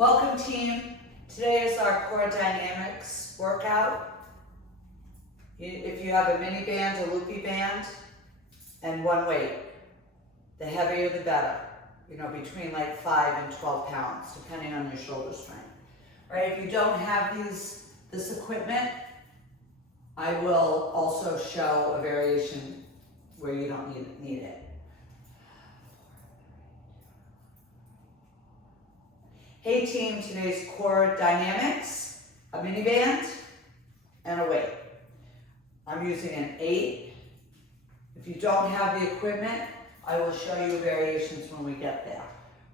Welcome team. Today is our core dynamics workout. If you have a mini band, a loopy band, and one weight, the heavier the better. Between like 5 and 12 pounds, depending on your shoulder strength. Right? If you don't have this equipment, I will also show a variation where you don't need it. Hey team, today's core dynamics, a mini band, and a weight. I'm using an 8. If you don't have the equipment, I will show you variations when we get there.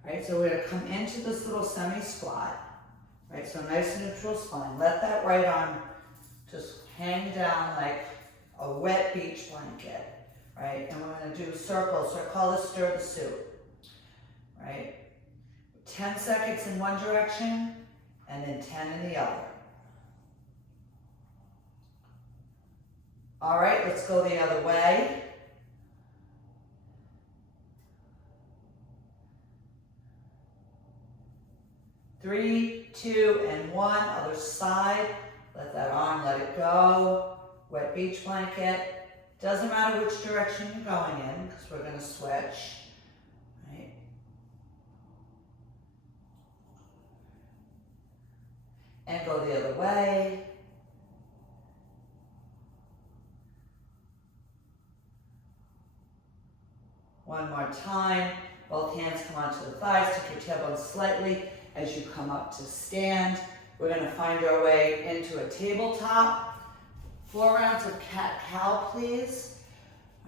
Right, so we're gonna come into this little semi-squat. Right, so nice neutral spine. Let that right arm just hang down like a wet beach blanket. Right, and we're gonna do circles, so I call this stir the soup. Right. 10 seconds in one direction, and then 10 in the other. All right, let's go the other way. Three, 2, and 1, other side. Let that arm, let it go. Wet beach blanket. Doesn't matter which direction you're going in, because we're gonna switch. Right? And go the other way. One more time. Both hands come onto the thighs. Tuck your tailbone slightly as you come up to stand. We're going to find our way into a tabletop. 4 rounds of cat-cow, please.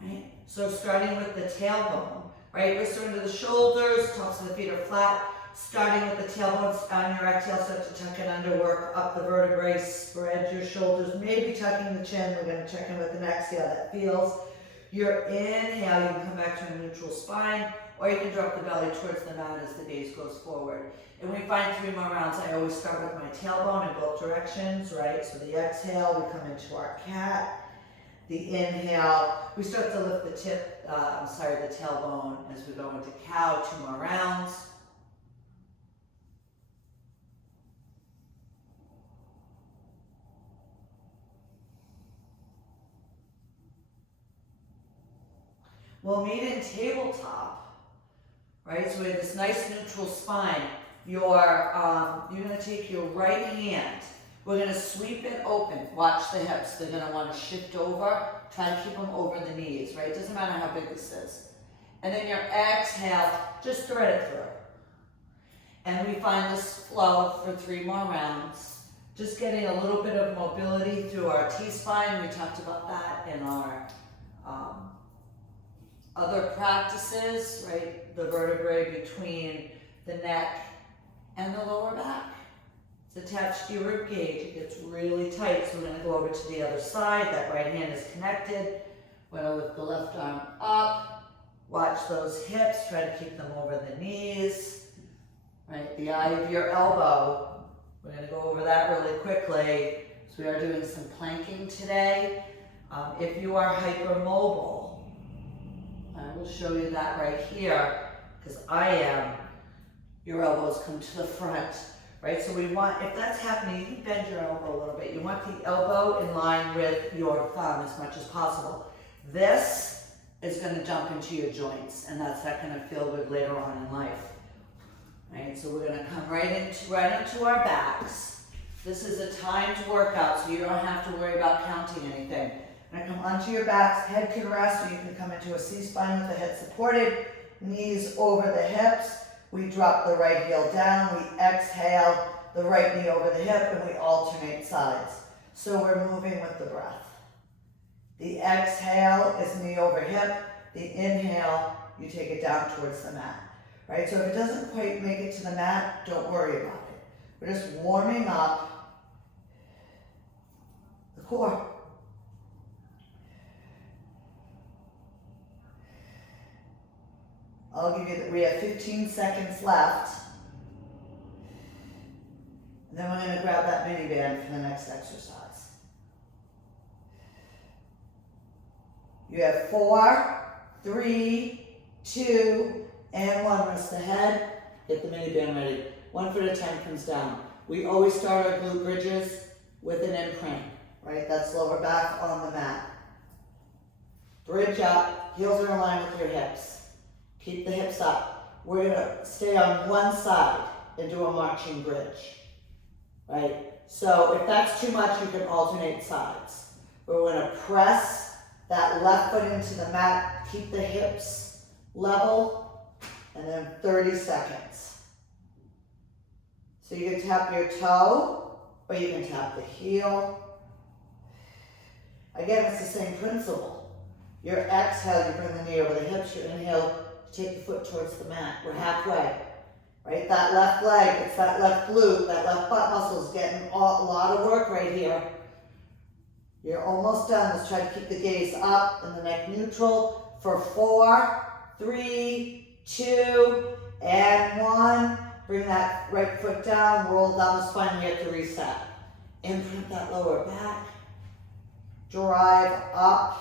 Right? So starting with the tailbone. Right? Wrists are into the shoulders. Tops of the feet are flat. Starting with the tailbone on your exhale, start to tuck it under, work up the vertebrae, spread your shoulders, maybe tucking the chin. We're going to check in with an exhale that feels. Your inhale, you can come back to a neutral spine, or you can drop the belly towards the mat as the gaze goes forward. And we find 3 more rounds. I always start with my tailbone in both directions, right? So the exhale, we come into our cat. The inhale, we start to lift the the tailbone as we go into cow. 2 more rounds. We'll meet in tabletop, right? So we have this nice neutral spine. You're going to take your right hand. We're going to sweep it open. Watch the hips. They're going to want to shift over. Try to keep them over the knees, right? Doesn't matter how big this is. And then your exhale, just thread it through. And we find this flow for 3 more rounds. Just getting a little bit of mobility through our T-spine. We talked about that in our other practices, right? The vertebrae between the neck and the lower back. It's attached to your rib cage. It gets really tight. So we're gonna go over to the other side. That right hand is connected. We're gonna lift the left arm up. Watch those hips. Try to keep them over the knees. Right, the eye of your elbow. We're gonna go over that really quickly. So we are doing some planking today. If you are hypermobile, I will show you that right here, because I am. Your elbows come to the front, right? So we want, if that's happening, you can bend your elbow a little bit. You want the elbow in line with your thumb as much as possible. This is going to dump into your joints, and that's not going to feel good later on in life. Right? So we're going to come right into our backs. This is a timed workout, so you don't have to worry about counting anything. We're going to come onto your backs, head can rest, or you can come into a C-spine with the head supported, knees over the hips. We drop the right heel down, we exhale, the right knee over the hip, and we alternate sides. So we're moving with the breath. The exhale is knee over hip. The inhale, you take it down towards the mat. Right? So if it doesn't quite make it to the mat, don't worry about it. We're just warming up the core. I'll give you we have 15 seconds left. And then we're going to grab that mini band for the next exercise. You have 4, 3, 2, and 1. Rest the head. Get the mini band ready. 1 foot of 10 comes down. We always start our glute bridges with an imprint, right? That's lower back on the mat. Bridge up, heels are in line with your hips. Keep the hips up. We're gonna stay on one side and do a marching bridge, right? So if that's too much, you can alternate sides. We're gonna press that left foot into the mat, keep the hips level, and then 30 seconds. So you can tap your toe, or you can tap the heel. Again, it's the same principle. Your exhale, you bring the knee over the hips. Your inhale, you take the foot towards the mat. We're halfway, right? That left leg, it's that left glute, that left butt muscle is getting a lot of work right here. You're almost done. Let's try to keep the gaze up and the neck neutral for 4, 3, 2, and 1. Bring that right foot down, roll down the spine, we have to reset. Imprint that lower back. Drive up.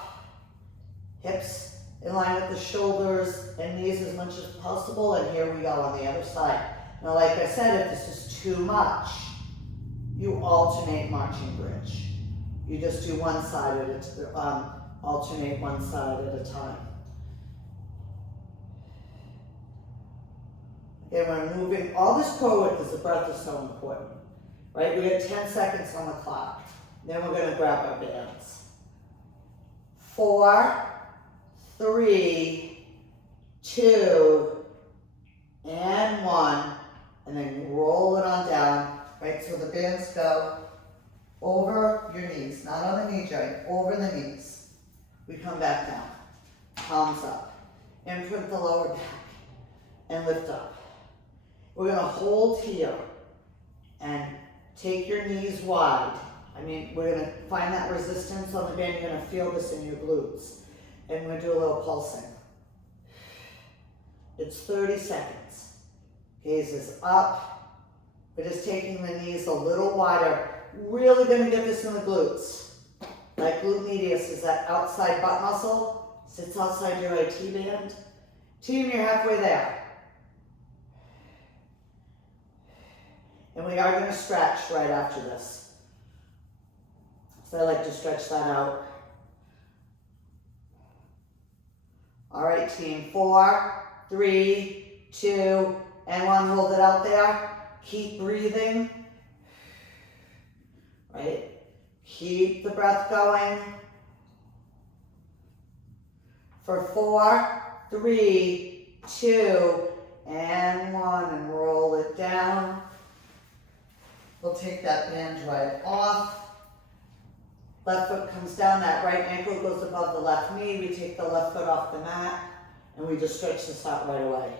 Hips in line with the shoulders and knees as much as possible, and here we go on the other side. Now, like I said, if this is too much, you alternate marching bridge. You just do one side at a time, alternate one side at a time. Again, we're moving all this forward because the breath is so important, right? We have 10 seconds on the clock. Then we're going to grab our bands. 4, 3, 2, and 1, and then roll it on down, right? So the bands go over your knees, not on the knee joint, over the knees. We come back down, palms up, imprint the lower back, and lift up. We're gonna hold here and take your knees wide. We're gonna find that resistance on the band. You're gonna feel this in your glutes. And we're gonna do a little pulsing. It's 30 seconds. Gaze is up. We're just taking the knees a little wider. Really gonna get this in the glutes. That glute medius is that outside butt muscle. Sits outside your IT band. Team, you're halfway there. And we are gonna stretch right after this. So I like to stretch that out. All right, team. 4, 3, 2, and 1. Hold it out there. Keep breathing. Right? Keep the breath going. For 4, 3, 2, and 1. And roll it down. We'll take that band right off. Left foot comes down, that right ankle goes above the left knee. We take the left foot off the mat, and we just stretch this out right away.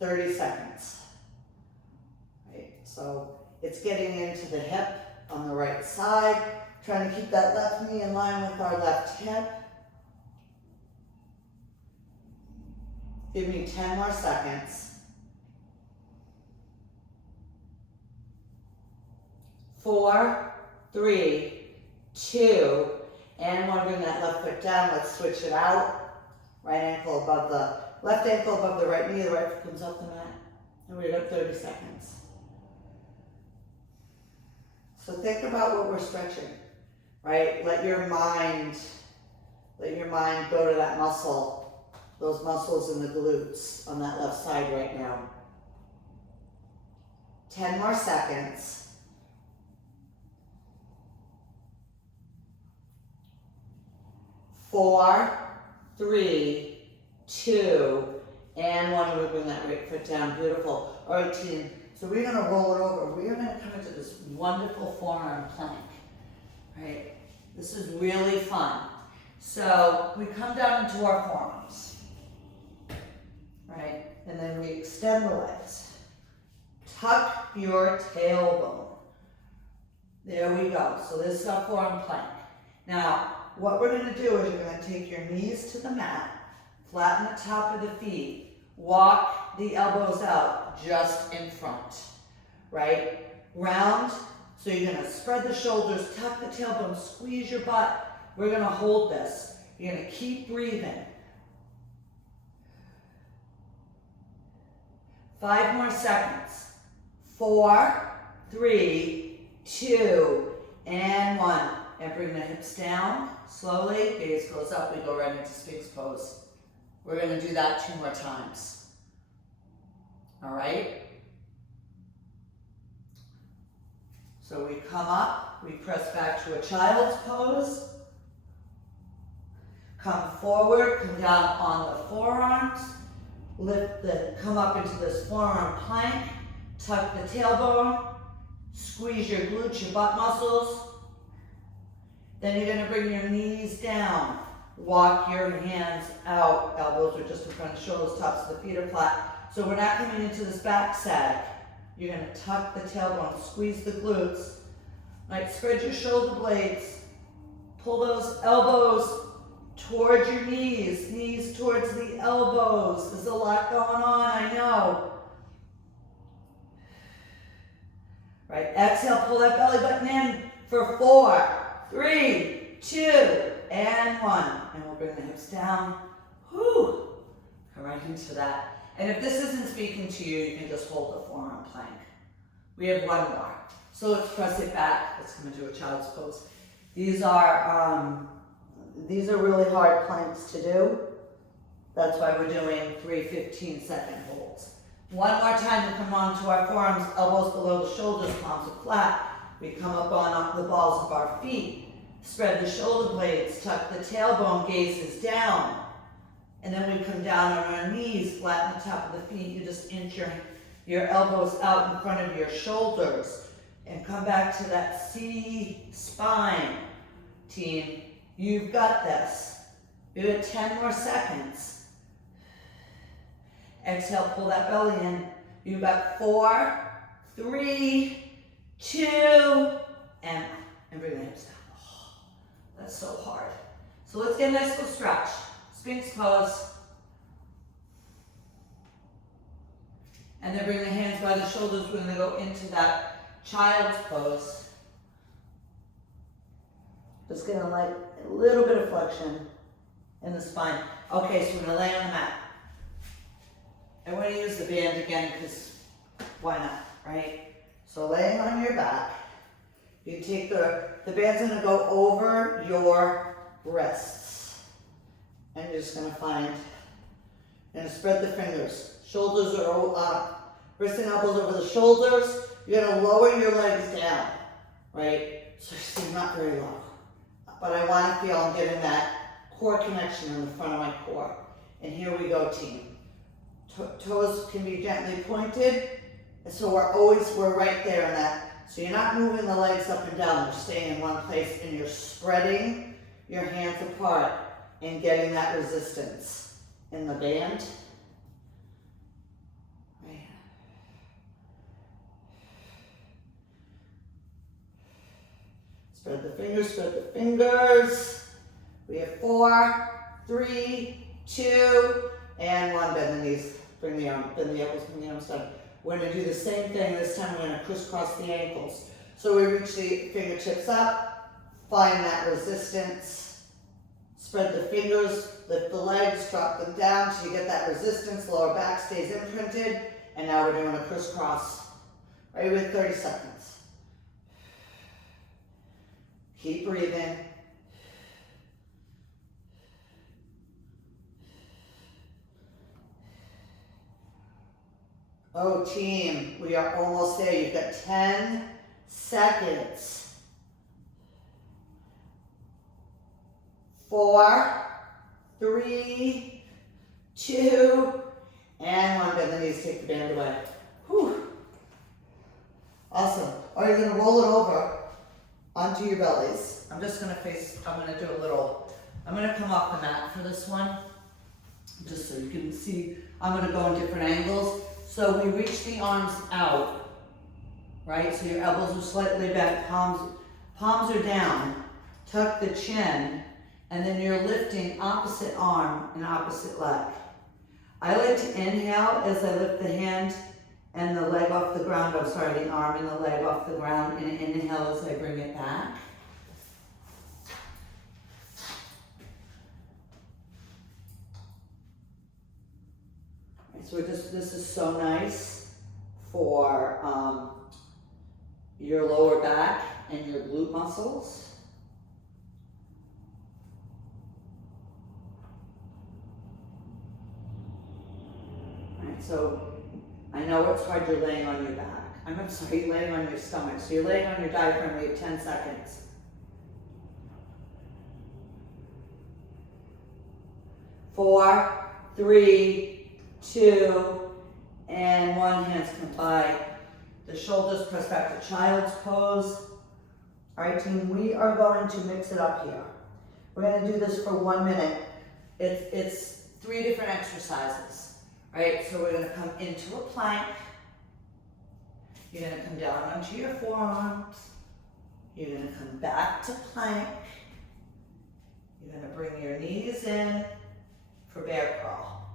30 seconds. Right, so it's getting into the hip on the right side, trying to keep that left knee in line with our left hip. Give me 10 more seconds. 4, 3, 2, and 1. Bring that left foot down. Let's switch it out. Right ankle above the left ankle above the right knee. The right foot comes off the mat. And we're at 30 seconds. So think about what we're stretching, right? Let your mind go to that muscle, those muscles in the glutes on that left side right now. 10 more seconds. 4, 3, 2, and 1. We're bring that right foot down. Beautiful. All right, team. So we're going to roll it over. We're going to come into this wonderful forearm plank. Right? This is really fun. So we come down into our forearms. Right? And then we extend the legs. Tuck your tailbone. There we go. So this is our forearm plank. Now, what we're going to do is you're going to take your knees to the mat, flatten the top of the feet, walk the elbows out just in front, right? Round, so you're going to spread the shoulders, tuck the tailbone, squeeze your butt. We're going to hold this. You're going to keep breathing. 5 more seconds. 4, 3, 2, and 1. And bring the hips down slowly. Gaze goes up. We go right into Sphinx pose. We're going to do that 2 more times. All right? So we come up. We press back to a child's pose. Come forward. Come down on the forearms. Come up into this forearm plank. Tuck the tailbone. Squeeze your glutes, your butt muscles. Then you're going to bring your knees down. Walk your hands out. Elbows are just in front of shoulders, tops of the feet are flat. So we're not coming into this back sag. You're going to tuck the tailbone, squeeze the glutes. Right, spread your shoulder blades. Pull those elbows towards your knees. Knees towards the elbows. There's a lot going on, I know. Right, exhale, pull that belly button in for 4, 3, 2, and 1. And we'll bring the hips down. Whew. Come right into that. And if this isn't speaking to you, you can just hold the forearm plank. We have 1 more. So let's press it back. Let's come into a child's pose. These are really hard planks to do. That's why we're doing 3 15-second holds. 1 more time to come onto our forearms, elbows below the shoulders, palms are flat. We come up on the balls of our feet. Spread the shoulder blades, tuck the tailbone, gazes down. And then we come down on our knees, flatten the top of the feet. You just inch your elbows out in front of your shoulders. And come back to that C spine. Team, you've got this. Do it 10 more seconds. Exhale, pull that belly in. You've got 4, 3, 2, and bring the hips down. Oh, that's so hard. So let's get a nice little stretch. Sphinx pose. And then bring the hands by the shoulders. We're going to go into that child's pose. Just getting like a little bit of flexion in the spine. Okay, so we're going to lay on the mat. And we're going to use the band again because why not, right? So laying on your back, you take the band's going to go over your wrists. And you're just going to spread the fingers. Shoulders are up, wrists and elbows over the shoulders. You're going to lower your legs down, right? So you're not very low. But I want to feel I'm getting that core connection in the front of my core. And here we go, team. Toes can be gently pointed. And so we're right there in that. So you're not moving the legs up and down. You're staying in one place and you're spreading your hands apart and getting that resistance in the band. Right. Spread the fingers, spread the fingers. We have 4, 3, 2, and 1. Bend the knees. Bring the elbows, bring the arms down. We're going to do the same thing. This time we're going to crisscross the ankles. So we reach the fingertips up, find that resistance, spread the fingers, lift the legs, drop them down till you get that resistance, lower back stays imprinted, and now we're doing a crisscross. Right, with 30 seconds. Keep breathing. Oh, team, we are almost there. You've got 10 seconds. 4, 3, 2, and 1. Bend the knees, take the band away. Whew. Awesome. All right, you're going to roll it over onto your bellies. I'm going to come off the mat for this one, just so you can see. I'm going to go in different angles. So we reach the arms out, right? So your elbows are slightly back, palms are down. Tuck the chin, and then you're lifting opposite arm and opposite leg. I like to inhale as I lift the hand and the leg off the ground. I'm sorry, the arm and the leg off the ground, and inhale as I bring it back. So this is so nice for your lower back and your glute muscles. All right, so I know it's hard, you're laying on your back. I'm sorry, you're laying on your stomach. So you're laying on your diaphragm, we have 10 seconds. 4, 3, 2, and 1. Hands come by. The shoulders press back to child's pose. All right, team, we are going to mix it up here. We're going to do this for 1 minute. It's 3 different exercises, right? So we're going to come into a plank. You're going to come down onto your forearms. You're going to come back to plank. You're going to bring your knees in for bear crawl,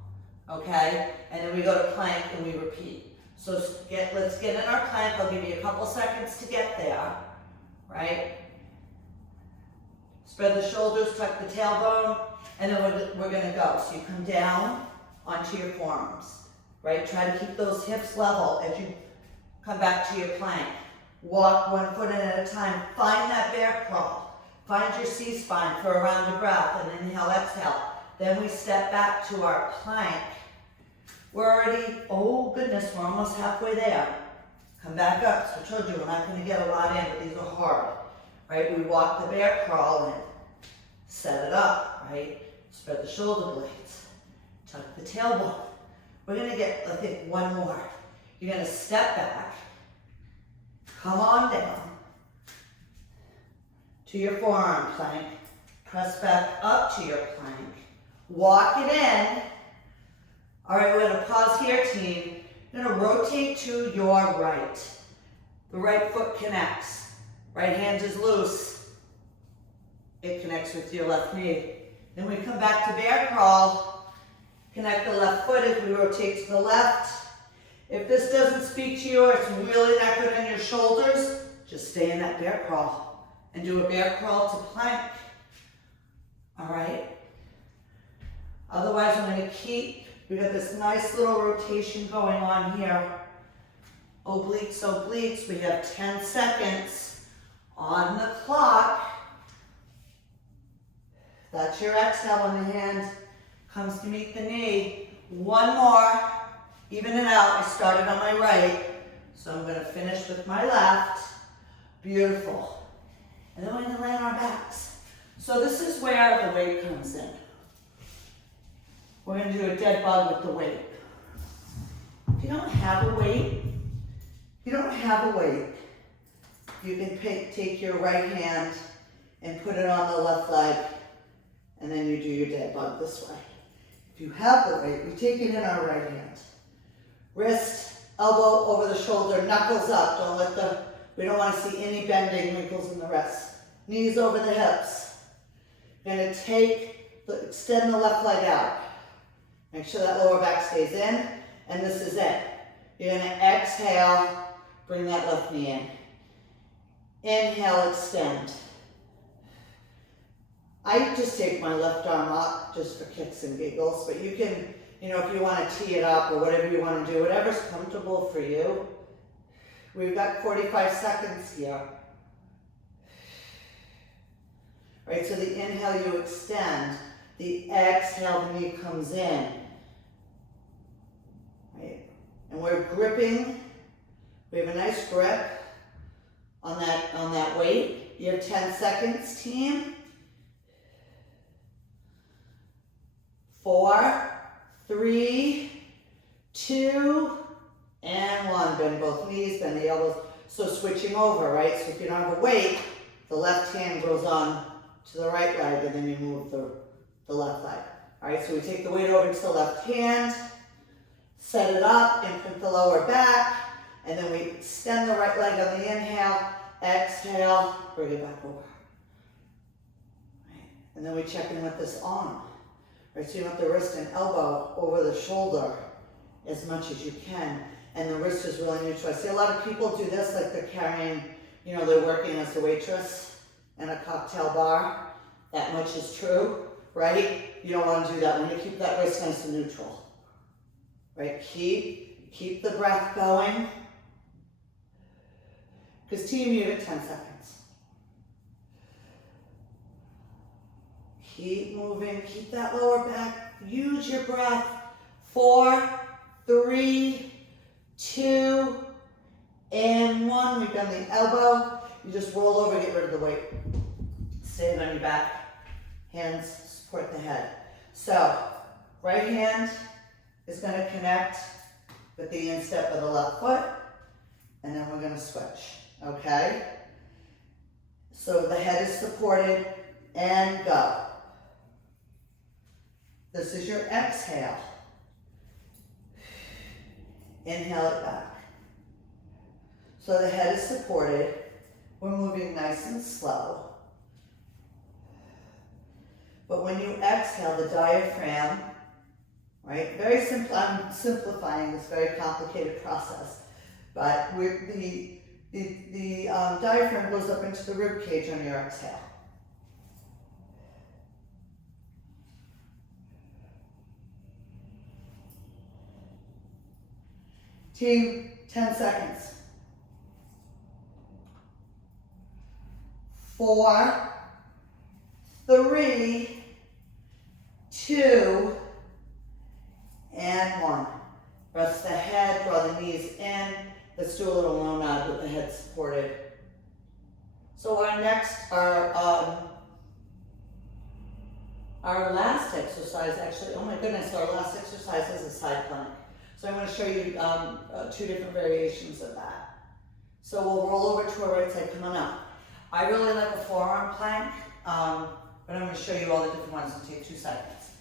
okay? And then we go to plank and we repeat. So let's get in our plank. I'll give you a couple seconds to get there, right? Spread the shoulders, tuck the tailbone, and then we're gonna go. So you come down onto your forearms, right? Try to keep those hips level as you come back to your plank. Walk 1 foot in at a time. Find that bear crawl. Find your C-spine for a round of breath, and inhale, exhale. Then we step back to our plank. We're already, oh goodness, we're almost halfway there. Come back up. So I told you, we're not going to get a lot in, but these are hard. Right? We walk the bear crawl in. Set it up, right? Spread the shoulder blades. Tuck the tailbone. We're going to get, I think, 1 more. You're going to step back. Come on down to your forearm plank. Press back up to your plank. Walk it in. All right, we're going to pause here, team. You're going to rotate to your right. The right foot connects. Right hand is loose. It connects with your left knee. Then we come back to bear crawl. Connect the left foot as we rotate to the left. If this doesn't speak to you or it's really not good on your shoulders, just stay in that bear crawl and do a bear crawl to plank. All right? Otherwise, I'm going to keep, we got this nice little rotation going on here. Obliques, obliques. We have 10 seconds on the clock. That's your exhale when the hand comes to meet the knee. 1 more. Even it out. I started on my right, so I'm going to finish with my left. Beautiful. And then we're going to lay on our backs. So this is where the weight comes in. We're going to do a dead bug with the weight. If you don't have a weight, you can take your right hand and put it on the left leg, and then you do your dead bug this way. If you have the weight, we take it in our right hand. Wrist, elbow over the shoulder, knuckles up. We don't want to see any bending, wrinkles in the wrist. Knees over the hips. You're going to extend the left leg out. Make sure that lower back stays in, and this is it. You're going to exhale, bring that left knee in. Inhale, extend. I just take my left arm up just for kicks and giggles, but you can, if you want to tee it up or whatever you want to do, whatever's comfortable for you. We've got 45 seconds here. Right, so the inhale, you extend. The exhale, the knee comes in. Right, and we're gripping. We have a nice grip on that weight. You have 10 seconds, team. 4, 3, 2, and 1. Bend both knees, bend the elbows. So switching over, right? So if you don't have a weight, the left hand goes on to the right leg, and then you move the left leg. All right, so we take the weight over to the left hand, set it up, imprint the lower back, and then we extend the right leg on the inhale, exhale, bring it back over. Right. And then we check in with this arm. Right, so you want the wrist and elbow over the shoulder as much as you can, and the wrist is really neutral. I see a lot of people do this like they're carrying, they're working as a waitress in a cocktail bar. That much is true, right? You don't want to do that. We want to keep that wrist nice and neutral, right? Keep the breath going. Because team, you have 10 seconds. Keep moving, keep that lower back. Use your breath. 4, 3, 2, and 1. We've done the elbow. You just roll over, get rid of the weight. Stand on your back. Hands support the head. So, right hand is going to connect with the instep of the left foot, and then we're going to switch, okay? So the head is supported, and go. This is your exhale. Inhale it back. So the head is supported. We're moving nice and slow. But when you exhale, the diaphragm, right? Very simple. I'm simplifying this very complicated process, but the diaphragm goes up into the rib cage on your exhale. Team, 10 seconds. 4, 3, 2, and 1. Rest the head, draw the knees in. Let's do a little low nod with the head supported. So our last exercise, actually, oh my goodness, our last exercise is a side plank. So I'm going to show you 2 different variations of that. So we'll roll over to our right side, come on up. I really like a forearm plank, but I'm going to show you all the different ones and take 2 seconds.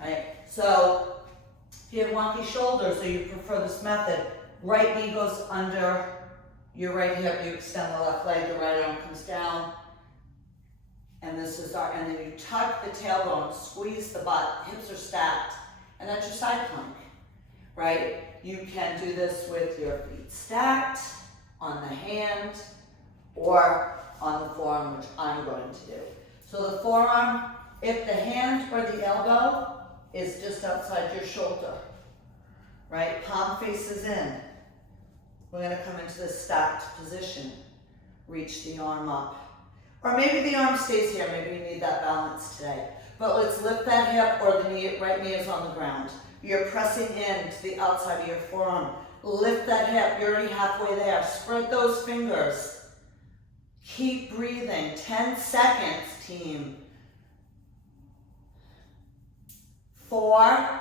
Right? So if you have wonky shoulders or you prefer this method, right knee goes under your right hip, you extend the left leg, the right arm comes down, and this is and then you tuck the tailbone, squeeze the butt, hips are stacked, and that's your side plank. Right? You can do this with your feet stacked, on the hand, or on the forearm, which I'm going to do. So the forearm, if the hand or the elbow is just outside your shoulder, right? Palm faces in. We're going to come into this stacked position. Reach the arm up. Or maybe the arm stays here. Maybe you need that balance today. But let's lift that hip, or the right knee is on the ground. You're pressing in to the outside of your forearm. Lift that hip. You're already halfway there. Spread those fingers. Keep breathing. 10 seconds, team. 4,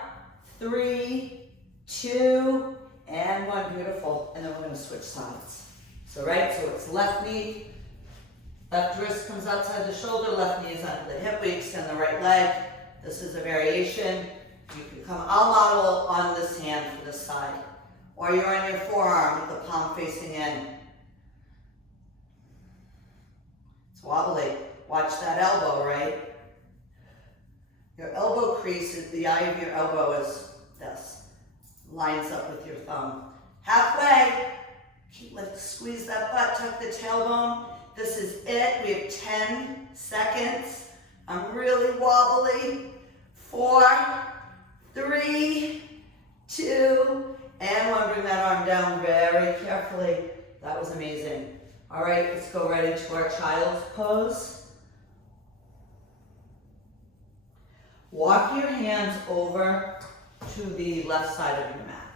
3, 2, and 1. Beautiful. And then we're going to switch sides. So it's left knee, left wrist comes outside the shoulder, left knee is under the hip. We extend the right leg. This is a variation. You can come, I'll model on this hand for this side. Or you're on your forearm with the palm facing in. It's wobbly. Watch that elbow, right? Your elbow crease is, the eye of your elbow is this. Lines up with your thumb. Halfway. Squeeze that butt, tuck the tailbone. This is it. We have 10 seconds. I'm really wobbly. 4, 3, 2, and 1. Bring that arm down very carefully. That was amazing. All right, let's go right into our child's pose. Walk your hands over to the left side of your mat.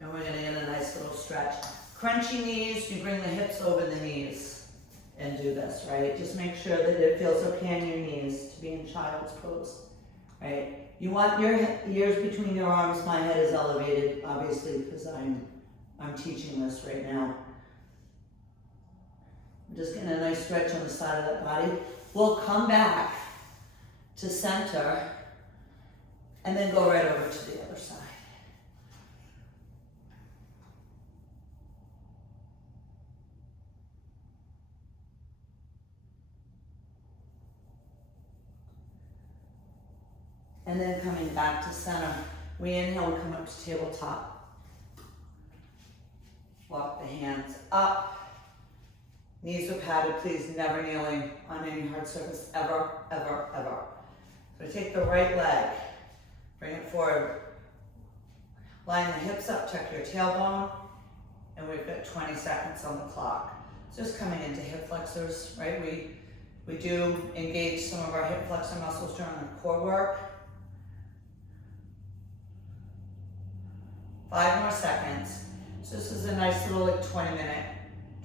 And we're going to get a nice little stretch. Crunchy knees, you bring the hips over the knees and do this, right? Just make sure that it feels okay on your knees to be in child's pose, right? You want your ears between your arms. My head is elevated, obviously, because I'm teaching this right now. I'm just getting a nice stretch on the side of that body. We'll come back to center and then go right over to the other side. And then coming back to center. We inhale, we come up to tabletop. Walk the hands up. Knees are padded, please, never kneeling on any hard surface, ever, ever, ever. So take the right leg, bring it forward. Line the hips up, tuck your tailbone, and we've got 20 seconds on the clock. just coming into hip flexors, right? We do engage some of our hip flexor muscles during the core work. 5 more seconds. So this is a nice little like 20-minute,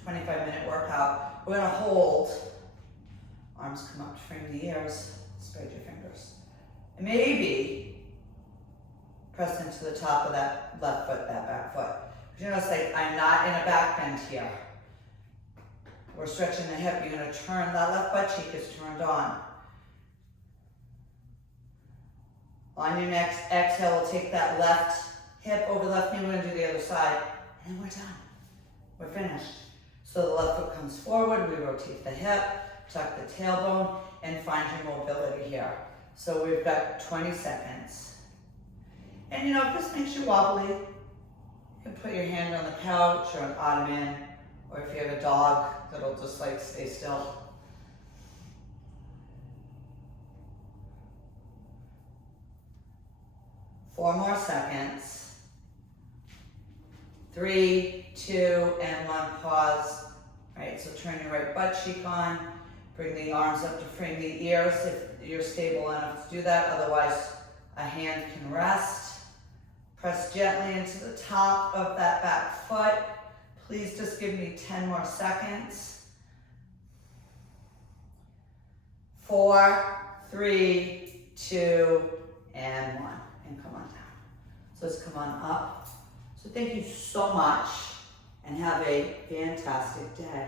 25-minute workout. We're gonna hold. Arms come up to frame the ears. Spread your fingers. And maybe press into the top of that left foot, that back foot. You notice like I'm not in a back bend here. We're stretching the hip. You're gonna turn, that left butt cheek is turned on. On your next exhale, we'll take that left hip over the left knee. We're gonna do the other side. And then we're done. We're finished. So the left foot comes forward, we rotate the hip, tuck the tailbone, and find your mobility here. So we've got 20 seconds. And you know, if this makes you wobbly, you can put your hand on the couch or an ottoman, or if you have a dog that'll just like stay still. Four more seconds. 3, 2, and 1, pause. All right, so turn your right butt cheek on. Bring the arms up to frame the ears if you're stable enough to do that. Otherwise, a hand can rest. Press gently into the top of that back foot. Please just give me 10 more seconds. 4, 3, 2, and 1. And come on down. So let's come on up. So thank you so much and have a fantastic day.